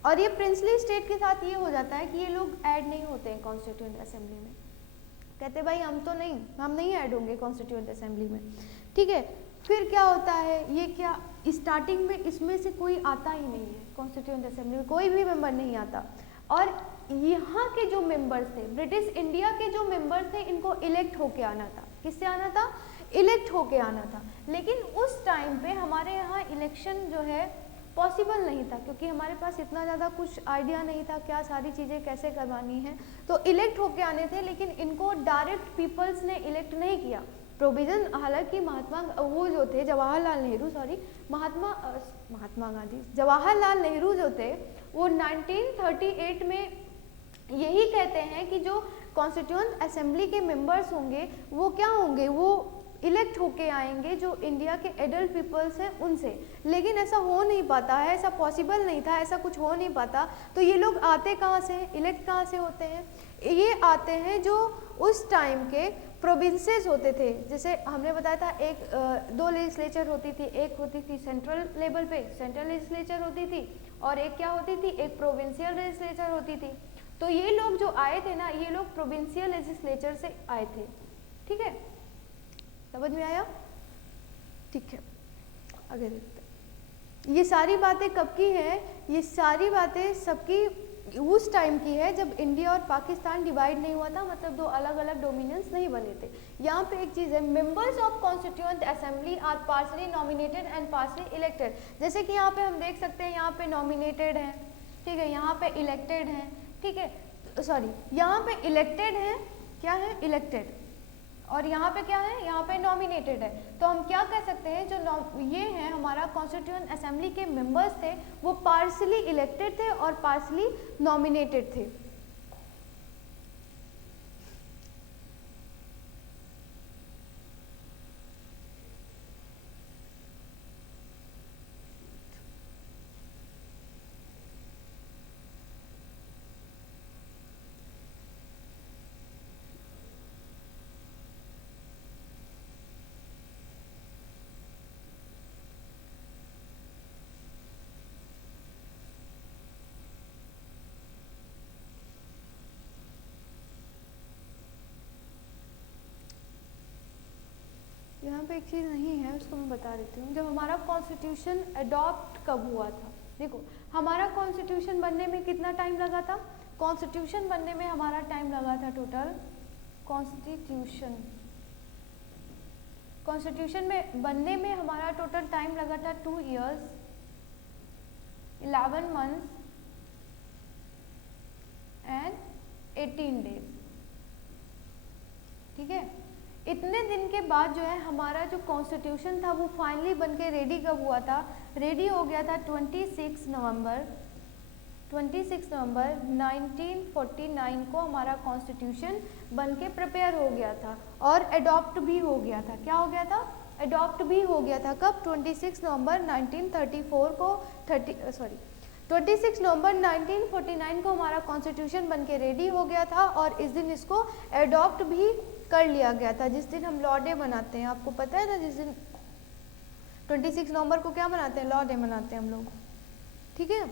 और ये प्रिंसली स्टेट के साथ ये हो जाता है कि ये लोग ऐड नहीं होते हैं कॉन्स्टिट्यूएंट असेंबली में, कहते भाई हम तो नहीं, हम नहीं ऐड होंगे कॉन्स्टिट्यूएंट असेंबली में, ठीक है। फिर क्या होता है, ये क्या स्टार्टिंग में इसमें से कोई आता ही नहीं है कॉन्स्टिट्यूएंट असेंबली में, कोई भी मेंबर नहीं आता। और यहाँ के जो मेंबर्स थे, ब्रिटिश इंडिया के जो मेंबर्स थे, इनको इलेक्ट होके आना था। किससे आना था? इलेक्ट होके आना था। लेकिन उस टाइम पे हमारे यहाँ इलेक्शन जो है पॉसिबल नहीं था, क्योंकि हमारे पास इतना ज़्यादा कुछ आइडिया नहीं था क्या सारी चीज़ें कैसे करवानी है, तो इलेक्ट होके आने थे। लेकिन इनको डायरेक्ट पीपल्स ने इलेक्ट नहीं किया। प्रोविज़न हालांकि महात्मा वो जो थे जवाहरलाल नेहरू, सॉरी महात्मा गांधी, जवाहरलाल नेहरू जो थे वो 1938 में यही कहते हैं कि जो कॉन्स्टिट्यूएंट असेंबली के मेंबर्स होंगे वो क्या होंगे, वो इलेक्ट होके आएंगे जो इंडिया के एडल्ट पीपल्स हैं उनसे। लेकिन ऐसा हो नहीं पाता है, ऐसा पॉसिबल नहीं था, ऐसा कुछ हो नहीं पाता। तो ये लोग आते कहाँ से, इलेक्ट कहाँ से होते हैं? ये आते हैं जो उस टाइम के प्रोविंसेस होते थे। जैसे हमने बताया था, एक 2 लेजिस्लेचर होती थी, एक होती थी सेंट्रल लेवल पे, सेंट्रल लेजिस्लेचर होती थी, और एक क्या होती थी, एक प्रोविंशियल लेजिस्लेचर होती थी। तो ये लोग जो आए थे ना, ये लोग प्रोविंशियल लेजिस्लेचर से आए थे, ठीक है, समझ में आया? ठीक है, आगे देखते हैं। ये सारी बातें कब की है? ये सारी बातें सबकी उस टाइम की है जब इंडिया और पाकिस्तान डिवाइड नहीं हुआ था, मतलब 2 अलग अलग डोमिनियंस नहीं बने थे। यहाँ पे एक चीज़ है, members of constituent assembly are partially nominated and partially elected. जैसे कि यहाँ पे हम देख सकते हैं, यहाँ पे नॉमिनेटेड है, ठीक है, यहाँ पे इलेक्टेड है, ठीक है, सॉरी यहाँ पे इलेक्टेड है, क्या है, इलेक्टेड, और यहाँ पे क्या है, यहाँ पे नॉमिनेटेड है। तो हम क्या कह सकते हैं, जो ये है हमारा कॉन्स्टिट्यूएंट असेंबली के मेंबर्स थे, वो पार्शली इलेक्टेड थे और पार्शली नॉमिनेटेड थे। यहाँ पे एक चीज़ नहीं है, उसको मैं बता देती हूँ। जब हमारा कॉन्स्टिट्यूशन अडॉप्ट कब हुआ था, देखो हमारा कॉन्स्टिट्यूशन बनने में कितना टाइम लगा था? कॉन्स्टिट्यूशन बनने में हमारा टाइम लगा था टोटल, कॉन्स्टिट्यूशन में बनने में हमारा टोटल टाइम लगा था 2 years 11 months एंड 18 days, ठीक है। इतने दिन के बाद जो है हमारा जो कॉन्स्टिट्यूशन था वो फाइनली बनके रेडी कब हुआ था? रेडी हो गया था 26 नवंबर 1949 को हमारा कॉन्स्टिट्यूशन बनके प्रिपेयर हो गया था और अडॉप्ट भी हो गया था। क्या हो गया था? अडॉप्ट भी हो गया था। कब? 26 नवंबर 1934 को 26 नवंबर 1949 को हमारा कॉन्स्टिट्यूशन बनके रेडी हो गया था और इस दिन इसको अडॉप्ट भी कर लिया गया था, जिस दिन हम लॉ डे मनाते हैं। आपको पता है ना, जिस दिन 26 नवंबर को क्या मनाते हैं? लॉ डे मनाते हैं हम लोग, ठीक है।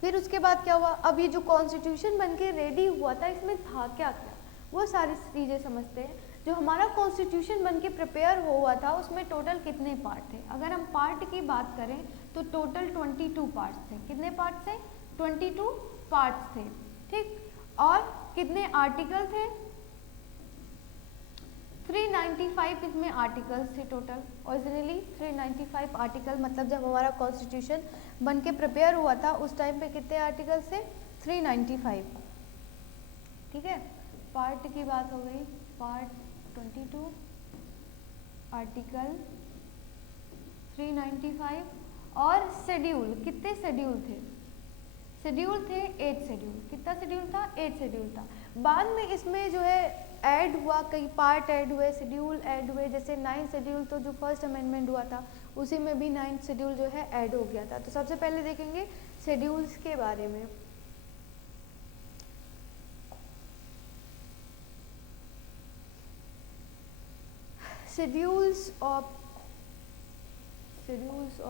फिर उसके बाद क्या हुआ? अब ये जो कॉन्स्टिट्यूशन बनके रेडी हुआ था, इसमें था क्या क्या? वो सारी चीज़ें समझते हैं। जो हमारा कॉन्स्टिट्यूशन बन के प्रिपेयर हुआ था उसमें टोटल कितने पार्ट थे? अगर हम पार्ट की बात करें तो टोटल 22 पार्ट्स थे। कितने पार्ट्स थे? 22 पार्ट्स थे, ठीक। और कितने आर्टिकल थे? 395 इसमें आर्टिकल्स थे टोटल। ओरिजिनली 395 आर्टिकल, मतलब जब हमारा कॉन्स्टिट्यूशन बन के प्रिपेयर हुआ था उस टाइम पे कितने आर्टिकल्स थे? 395, ठीक है। पार्ट की बात हो गई, पार्ट 22, आर्टिकल 395 और शेड्यूल, कितने शेड्यूल थे? शेड्यूल थे 8 शेड्यूल। कितना शेड्यूल था? 8 शेड्यूल था। बाद में इसमें जो है ऐड हुआ, कई पार्ट ऐड हुए, शेड्यूल ऐड हुए। जैसे 9 शेड्यूल तो जो फर्स्ट अमेंडमेंट हुआ था उसी में भी 9 शेड्यूल जो है ऐड हो गया था। तो सबसे पहले देखेंगे शेड्यूल्स के बारे में। शेड्यूल्स ऑफ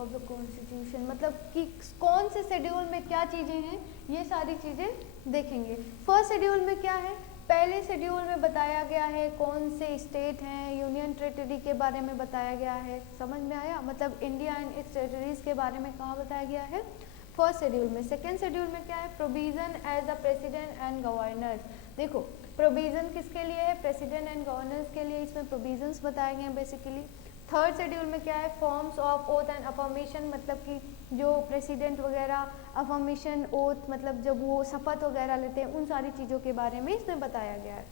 द कॉन्स्टिट्यूशन, मतलब कि कौन से शेड्यूल में क्या चीज़ें हैं, ये सारी चीज़ें देखेंगे। फर्स्ट शेड्यूल में क्या है? पहले शेड्यूल में बताया गया है कौन से स्टेट हैं, यूनियन टेरिटरी के बारे में बताया गया है। समझ में आया? मतलब इंडिया एंड इट्स टेरिटरीज के बारे में कहाँ बताया गया है? फर्स्ट शेड्यूल में। सेकेंड शेड्यूल में क्या है? Provision as the president and governors. देखो प्रोविजन किसके लिए है? प्रेसिडेंट एंड गवर्नर्स के लिए इसमें प्रोविजंस बताए गए हैं बेसिकली। थर्ड शेड्यूल में क्या है? Forms of oath and affirmation, मतलब कि जो प्रेसिडेंट वगैरह अफर्मेशन, ओथ, मतलब जब वो शपथ वगैरह लेते हैं, उन सारी चीज़ों के बारे में इसमें बताया गया है।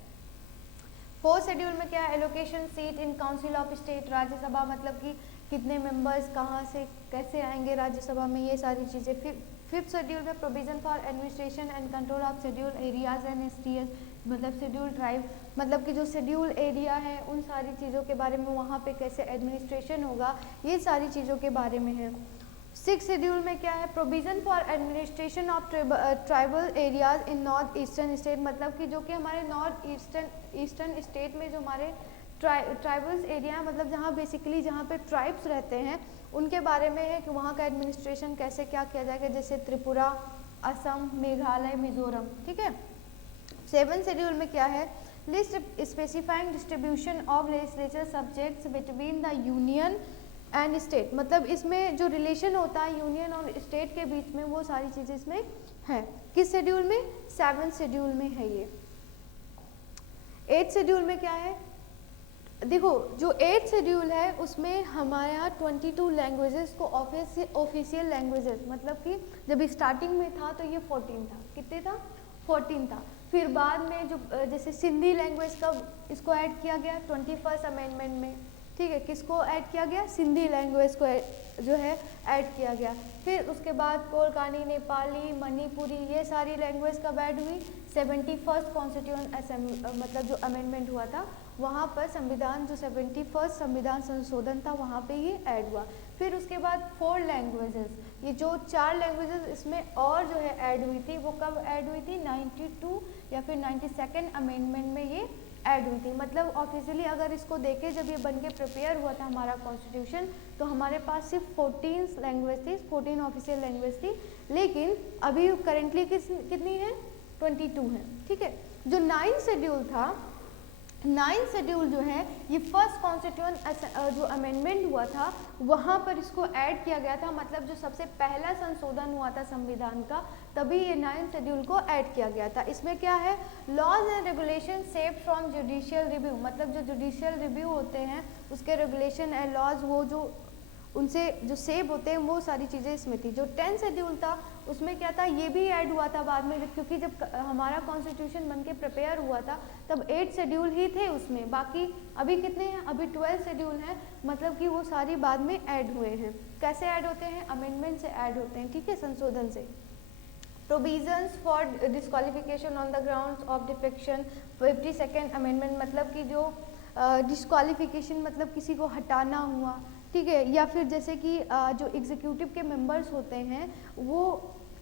फोर्थ शेड्यूल में क्या है? Allocation seat in council of state, Rajya Sabha, मतलब कि कितने मेंबर्स कहाँ से कैसे आएंगे राज्यसभा में, ये सारी चीज़ें। फिफ्थ शेड्यूल में provision for administration and control of schedule areas and STS, मतलब शेड्यूल ट्राइब, मतलब कि जो शेड्यूल एरिया है उन सारी चीज़ों के बारे में, वहाँ पे कैसे एडमिनिस्ट्रेशन होगा, ये सारी चीज़ों के बारे में है। सिक्स शेड्यूल में क्या है? Provision for administration of tribal areas in north eastern state, मतलब कि जो कि हमारे नॉर्थ ईस्टर्न स्टेट में जो हमारे ट्राइबल्स एरिया है, मतलब जहाँ बेसिकली जहाँ पे ट्राइब्स रहते हैं उनके बारे में है कि वहाँ का एडमिनिस्ट्रेशन कैसे क्या किया जाएगा, जैसे त्रिपुरा, असम, मेघालय, मिजोरम, ठीक है। सेवन शेड्यूल में क्या है? List specifying distribution of legislature subjects between the union and state, मतलब इसमें जो रिलेशन होता है यूनियन और स्टेट के बीच में, वो सारी चीज़ें इसमें है। किस शेड्यूल में? सेवेंथ शेड्यूल में है ये। एट्थ शेड्यूल में क्या है? देखो जो एट्थ शेड्यूल है उसमें हमारे यहाँ 22 लैंग्वेजेस को ऑफिशियल लैंग्वेजेस, मतलब कि जब स्टार्टिंग में था तो ये 14 था। कितने था? 14 था। फिर बाद में जो जैसे सिंधी लैंग्वेज का इसको ऐड किया गया 21st अमेंडमेंट में, ठीक है। किसको ऐड किया गया? सिंधी लैंग्वेज को जो है ऐड किया गया। फिर उसके बाद कोलकानी, नेपाली, मणिपुरी, ये सारी लैंग्वेज कब ऐड हुई? 71st कॉन्स्टिट्यूशन असेंबली, मतलब जो अमेंडमेंट हुआ था वहाँ पर संविधान, जो 71st संविधान संशोधन था वहाँ पे ये ऐड हुआ। फिर उसके बाद 4 लैंग्वेजेस, ये जो 4 लैंग्वेजेस इसमें और जो है ऐड हुई थी, वो कब ऐड हुई थी? 92 या फिर 92nd अमेंडमेंट में ये ऐड हुई थी। मतलब ऑफिशियली अगर इसको देखें, जब ये बन के प्रिपेयर हुआ था हमारा कॉन्स्टिट्यूशन, तो हमारे पास सिर्फ 14 लैंग्वेज थी, 14 ऑफिशियल लैंग्वेज थी। लेकिन अभी करेंटली कितनी है? 22 है, ठीक है। जो 9th शेड्यूल था, 9th शेड्यूल जो है ये फर्स्ट कॉन्स्टिट्यूशन जो अमेंडमेंट हुआ था वहाँ पर इसको ऐड किया गया था, मतलब जो सबसे पहला संशोधन हुआ था संविधान का, तभी ये 9th शेड्यूल को ऐड किया गया था। इसमें क्या है? Laws and regulation saved from judicial review, मतलब जो जुडिशियल रिव्यू होते हैं उसके रेगुलेशन एंड लॉज, वो जो उनसे जो सेव होते हैं, वो सारी चीज़ें इसमें थी। जो 10th शेड्यूल था उसमें क्या था? ये भी ऐड हुआ था बाद में, क्योंकि जब हमारा कॉन्स्टिट्यूशन बन के प्रिपेयर हुआ था तब 8 शेड्यूल ही थे उसमें, बाकी अभी कितने हैं? अभी 12 शेड्यूल हैं, मतलब कि वो सारी बाद में ऐड हुए हैं। कैसे ऐड होते हैं? अमेंडमेंट से ऐड होते हैं, ठीक है, संशोधन से। Provisions for disqualification on the grounds of defection, 52nd amendment, मतलब कि जो डिस्क्वालिफिकेशन मतलब किसी को हटाना हुआ, ठीक है, या फिर जैसे कि जो एग्जीक्यूटिव के मेंबर्स होते हैं वो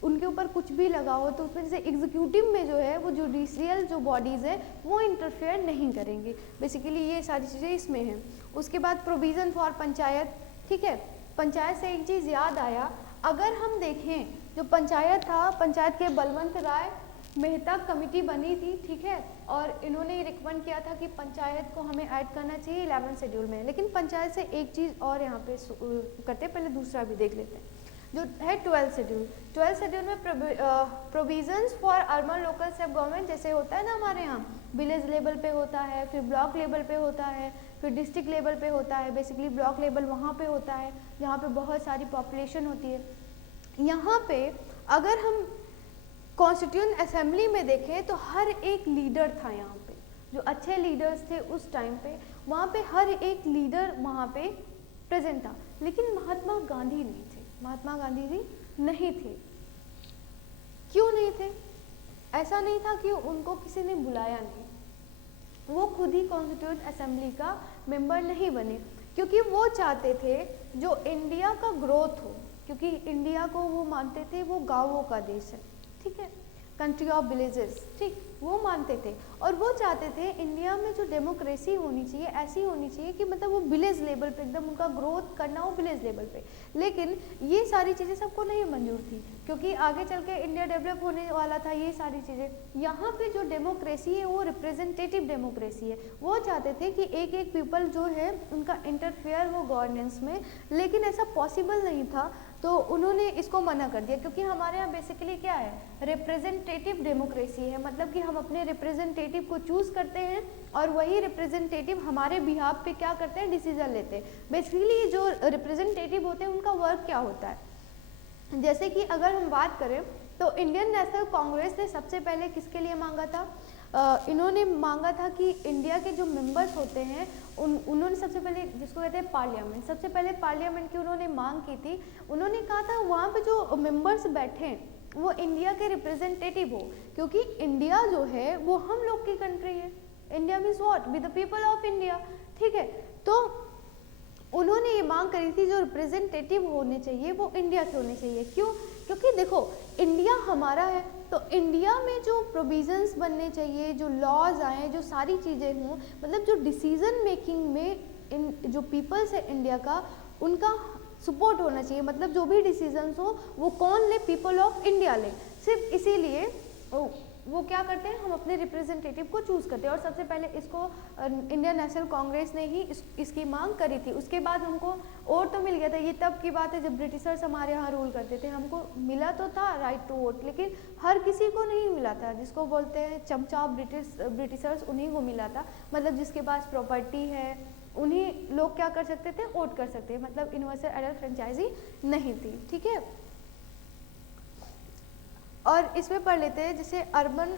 उनके ऊपर कुछ भी लगा हो, तो उसमें जैसे एग्जीक्यूटिव में जो है वो जुडिशियल जो बॉडीज़ हैं वो इंटरफेयर नहीं करेंगे, बेसिकली ये सारी चीज़ें इसमें हैं। उसके बाद प्रोविज़न फॉर पंचायत, ठीक है। पंचायत से एक चीज़ याद आया, अगर हम देखें जो पंचायत था, पंचायत के बलवंत राय मेहता कमेटी बनी थी, ठीक है, और इन्होंने रिकमेंड किया था कि पंचायत को हमें ऐड करना चाहिए 11 शेड्यूल में। लेकिन पंचायत से एक चीज़ और यहाँ पे करते हैं, पहले दूसरा भी देख लेते हैं जो है 12 शेड्यूल। 12 शेड्यूल में provisions for urban local self government, जैसे होता है ना हमारे यहाँ विलेज लेवल पे होता है, फिर ब्लॉक लेवल पे होता है, फिर डिस्ट्रिक्ट लेवल पे होता है। बेसिकली ब्लॉक लेवल वहाँ पे होता है जहाँ पे बहुत सारी पॉपुलेशन होती है। यहाँ पे अगर हम कॉन्स्टिट्यूएंट असेंबली में देखें तो हर एक लीडर था यहाँ पे, जो अच्छे लीडर्स थे उस टाइम पे, वहाँ पे हर एक लीडर वहाँ पे प्रेजेंट था। लेकिन महात्मा गांधी नहीं थे, महात्मा गांधी जी नहीं थे। क्यों नहीं थे? ऐसा नहीं था कि उनको किसी ने बुलाया नहीं, वो खुद ही कॉन्स्टिट्यूएंट असेंबली का मेंबर नहीं बने, क्योंकि वो चाहते थे जो इंडिया का ग्रोथ हो, क्योंकि इंडिया को वो मानते थे वो गांवों का देश है, ठीक है, कंट्री ऑफ विलेजेस, ठीक, वो मानते थे। और वो चाहते थे इंडिया में जो डेमोक्रेसी होनी चाहिए ऐसी होनी चाहिए कि मतलब वो विलेज लेवल पे एकदम उनका ग्रोथ करना हो विलेज लेवल पे। लेकिन ये सारी चीज़ें सबको नहीं मंजूर थी, क्योंकि आगे चल के इंडिया डेवलप होने वाला था, ये सारी चीज़ें। यहाँ पे जो डेमोक्रेसी है वो रिप्रेजेंटेटिव डेमोक्रेसी है। वो चाहते थे कि एक एक पीपल जो है उनका इंटरफेयर हो गवर्नेंस में, लेकिन ऐसा पॉसिबल नहीं था, तो उन्होंने इसको मना कर दिया। क्योंकि हमारे यहाँ बेसिकली क्या है, रिप्रेजेंटेटिव डेमोक्रेसी है, मतलब कि हम अपने रिप्रेजेंटेटिव को चूज करते हैं और वही रिप्रेजेंटेटिव हमारे बिहाफ पे क्या करते हैं, डिसीजन लेते हैं। बेसिकली जो रिप्रेजेंटेटिव होते हैं उनका वर्क क्या होता है, जैसे कि अगर हम बात करें तो इंडियन नेशनल कांग्रेस ने सबसे पहले किसके लिए मांगा था, इन्होंने मांगा था कि इंडिया के जो मेंबर्स होते हैं उन्होंने सबसे पहले, जिसको कहते हैं पार्लियामेंट, सबसे पहले पार्लियामेंट की उन्होंने मांग की थी। उन्होंने कहा था वहाँ पे जो मेंबर्स बैठे हैं वो इंडिया के रिप्रेजेंटेटिव हो, क्योंकि इंडिया जो है वो हम लोग की कंट्री है। India means what, with the people of India, ठीक है। तो उन्होंने ये मांग करी थी जो रिप्रेजेंटेटिव होने चाहिए वो इंडिया के होने चाहिए। क्यों? क्योंकि देखो इंडिया हमारा है, तो इंडिया में जो प्रोविजंस बनने चाहिए, जो लॉज आए, जो सारी चीज़ें हों, मतलब जो डिसीजन मेकिंग में इन जो पीपल्स है इंडिया का, उनका सपोर्ट होना चाहिए। मतलब जो भी डिसीजंस हो वो कौन ले, पीपल ऑफ इंडिया ले। सिर्फ इसीलिए वो क्या करते हैं, हम अपने रिप्रेजेंटेटिव को चूज़ करते हैं। और सबसे पहले इसको इंडियन नेशनल कांग्रेस ने ही इसकी मांग करी थी। उसके बाद हमको और तो मिल गया था, ये तब की बात है जब ब्रिटिशर्स हमारे यहाँ रूल करते थे, हमको मिला तो था राइट टू वोट, लेकिन हर किसी को नहीं मिला था। जिसको बोलते हैं चमचा ब्रिटिशर्स, उन्हीं को मिला था। मतलब जिसके पास प्रॉपर्टी है उन्हीं लोग क्या कर सकते थे, वोट कर सकते हैं। मतलब यूनिवर्सल एडल्ट फ्रेंचाइजी नहीं थी, ठीक है। और इसमें पढ़ लेते हैं जैसे अर्बन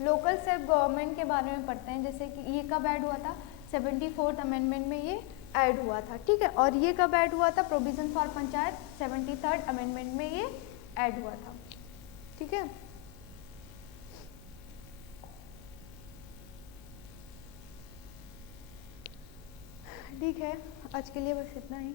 लोकल सेल्फ गवर्नमेंट के बारे में पढ़ते हैं। जैसे कि ये कब ऐड हुआ था, 74th अमेंडमेंट में ये ऐड हुआ था, ठीक है। और ये कब ऐड हुआ था, provision for panchayat 73rd amendment में ये ऐड हुआ था, ठीक है। ठीक है, आज के लिए बस इतना ही।